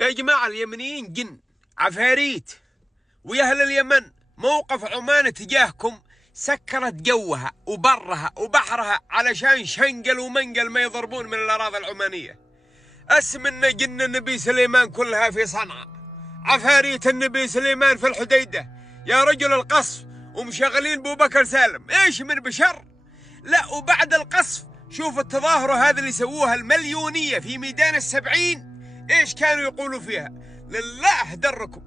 يا جماعة اليمنيين جن عفاريت، ويا أهل اليمن موقف عمان تجاهكم سكرت جوها وبرها وبحرها علشان شنقل ومنقل ما يضربون من الأراضي العمانية. أسمنا جن النبي سليمان كلها في صنعاء، عفاريت النبي سليمان في الحديدة يا رجل القصف، ومشغلين بو بكر سالم إيش من بشر. لا، وبعد القصف شوف التظاهرة هذه اللي سووها المليونية في ميدان ال70 إيش كانوا يقولوا فيها؟ لله دركم.